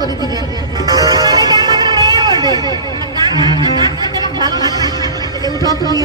করেছিলেন ভালো তুমি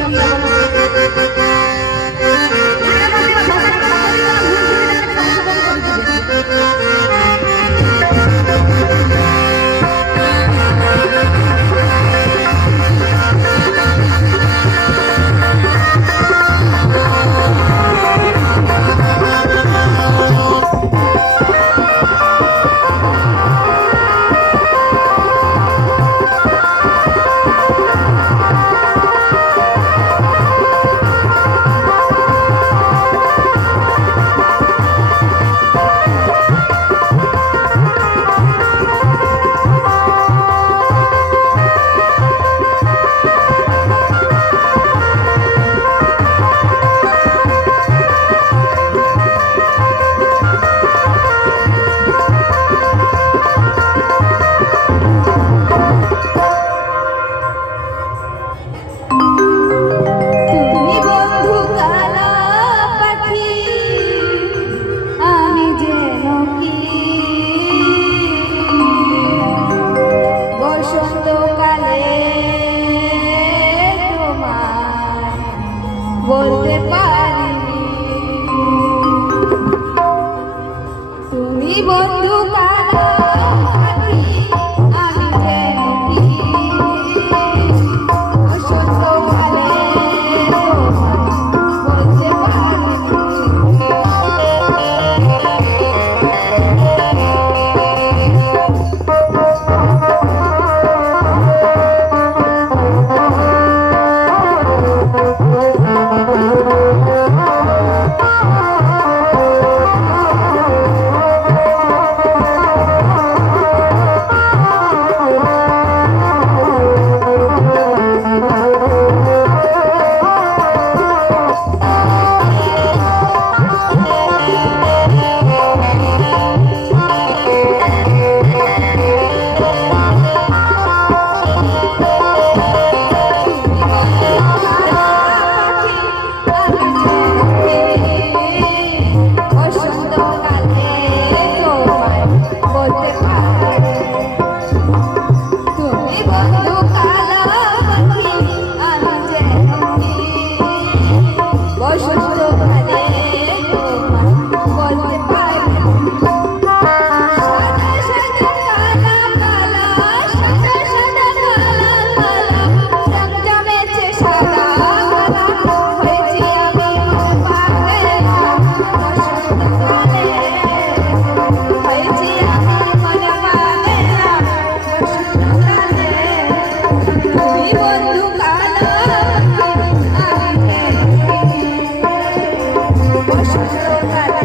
看。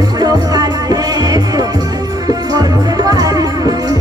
কষ্ট কাটে বলতে পারি